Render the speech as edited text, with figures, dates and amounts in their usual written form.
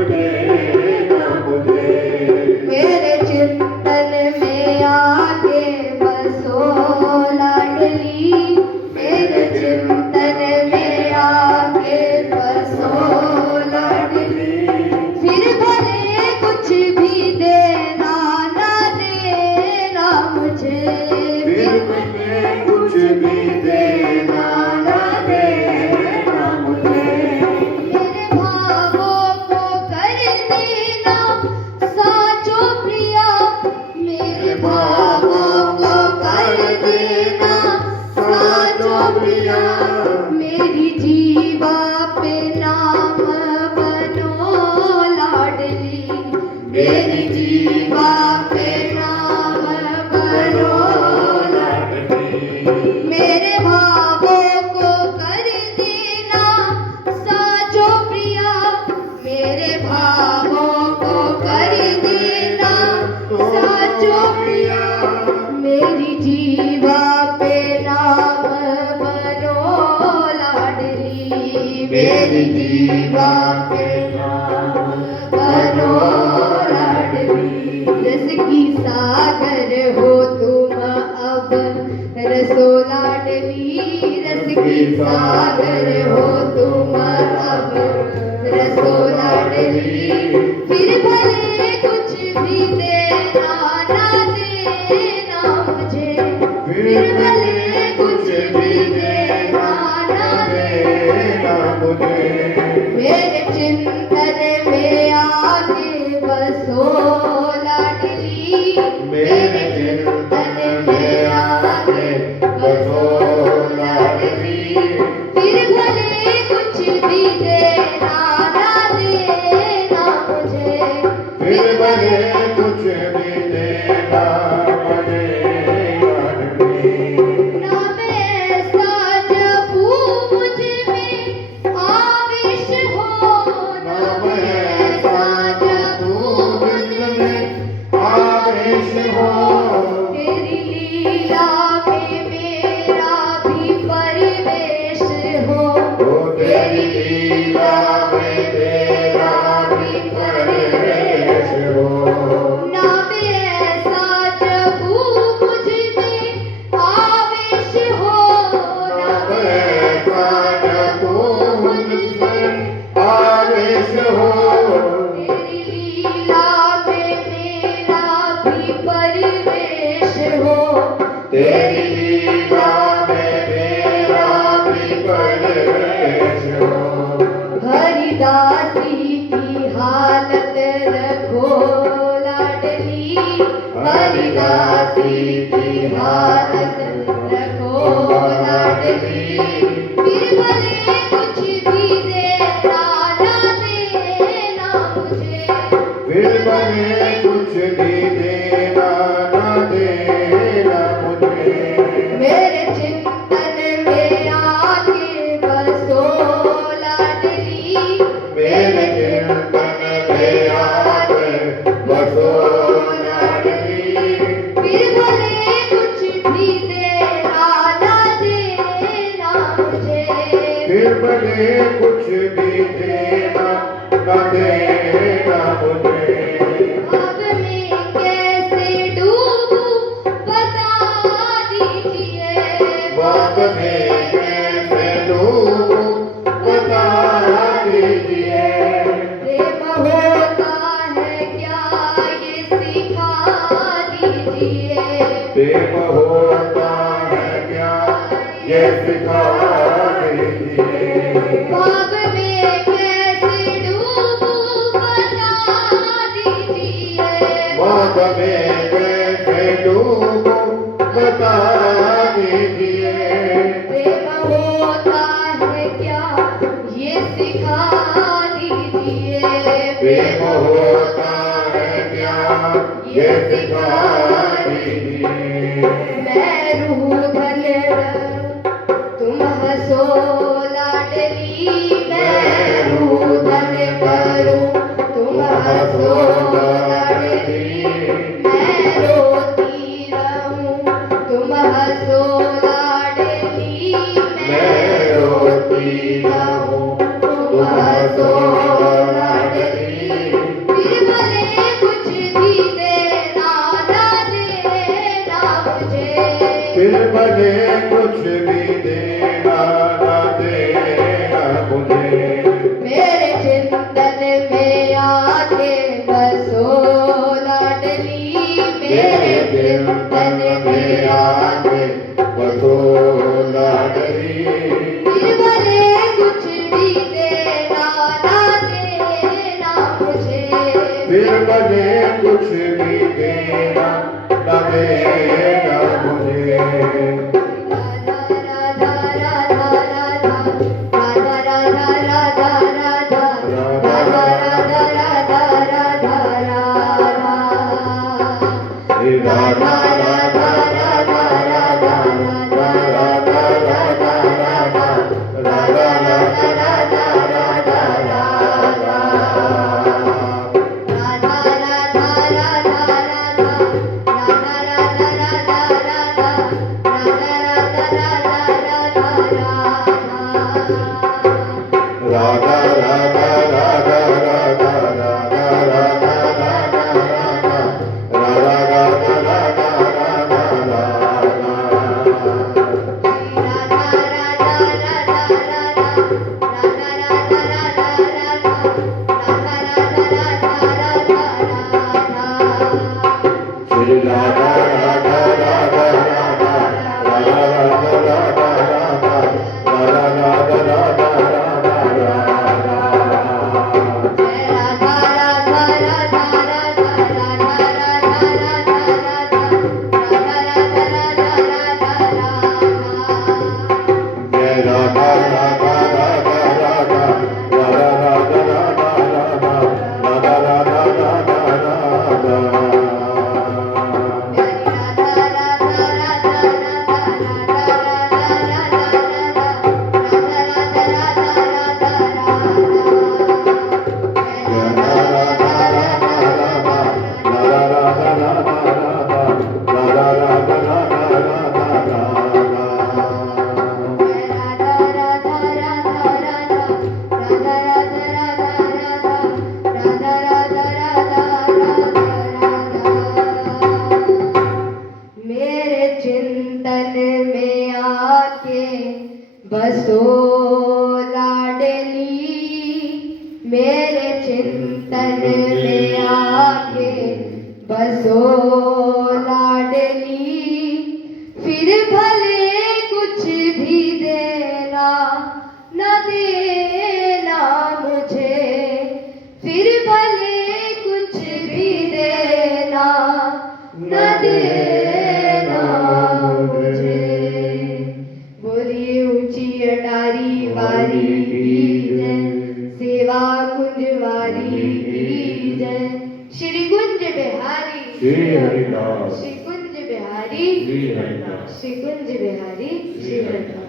देना मुझे। मेरे चिंतन में आके बसो लाडली, मेरे चिंतन में आके बसो लाडली। फिर भले कुछ भी देना ना देना मुझे, फिर भले कुछ भी देना ना देना मुझे। मेरे भावों को कर देना साचो प्रिया, मेरे भावों को कर देना साचो प्रिया। मेरी जीवा पे नाम बनो लाडली, मेरी जीवा पे नाम बनो लाडली। मेरे भावों को कर देना साचो प्रिया, मेरे भावों को कर देना साचो प्रिया। मेरी जीवा पे नाम बनो लाडली, मेरी जीवा पे नाम बनो लाडली। रस की सागर हो तुम अब रसो लाडली, रस की सागर हो तुम अब रसो लाडली। फिर भले कुछ भी देना ना देना मुझे, फिर भले कुछ भी देना ना देना मुझे। मेरे चिंतन में आके बसो लाडली, मेरे चिंतन में आके बसो लाडली। फिर भले कुछ भी देना ना देना मुझे, फिर भले कुछ भी देना मुझे लाडली। नाम ऐसा जपू मुझ में आवेश हो, नाम ऐसा जपू मुझ में आवेश हो। तेरी लीला में मेरा भी परिवेश हो, ओ तेरी लीला में तेरा भी परिवेश हो। नाम ऐसा जपू मुझ में आवेश हो, नाम ऐसा जपू मुझमें आवेश हो। तेरी लीला में मेरा भी परिवेश हो, तेरी लीला में तेरा भी परिवेश हो। हरिदासी की हालत रखो लाडली, हरिदासी की हालत रखो लाडली। फिर भले कुछ भी देना ना देना मुझे, फिर भले कुछ भी देना ना देना मुझे। मेरे चिंतन में आके बसो लाडली, मेरे चिंतन में आके बसो लाडली। फिर भले कुछ भी देना ना देना मुझे, फिर भले कुछ भी देना ना देना मुझे। अब मैं कैसे डूबूं बता दीजिए, बाग में कैसे डूबूं बता दीजिए। प्रेम होता है क्या ये सिखा दीजिए, प्रेम होता है क्या ये सिखा दीजिए। बाग में कैसे डूबूं बता दीजिए, बाग में कैसे डूबूं बता दीजिए। प्रेम होता है क्या ये सिखा दीजिए, प्रेम होता है क्या ये सिखा दीजिए। मैं रूह धन तुम हंसो लाडली, मैं रूह धन करूं तुम हंसो लाडली। मैं रोती रहूं तुम हंसो लाडली, मैं रोती रहूं तुम हंसो लाडली। फिर भले कुछ भी देना ना देना मुझे। मेरे चिंतन में आके बसो लाडली, मेरे चिंतन में आके बसो लाडली। फिर भले कुछ भी देना ना देना मुझे। फिर भले कुछ भी देना न देना मुझे। राधा राधा राधा राधा राधा राधा राधा राधा राधा राधा राधा राधा राधा। हे राधा राधा राधा राधा राधा राधा राधा राधा राधा राधा राधा राधा। राधा राधा राधा राधा राधा राधा राधा राधा राधा राधा राधा राधा। श्री राधा राधा राधा राधा राधा राधा राधा राधा राधा राधा राधा राधा। जय राधा राधा राधा राधा राधा राधा राधा राधा राधा राधा राधा राधा। मेरे चिंतन में आके बसो लाडली, मेरे चिंतन में आके बसो लाडली। फिर भले कुछ भी देना न देना मुझे। फिर भले कुछ भी देना न देना मुझे। बोलिए ऊंची अटारी वाली की जय, सेवा कुंज वाली की जय। श्री कुंज बिहारी श्री हरिदास श्री कुंज बिहारी श्री हरिदास श्री कुंज बिहारी श्री हरिदास।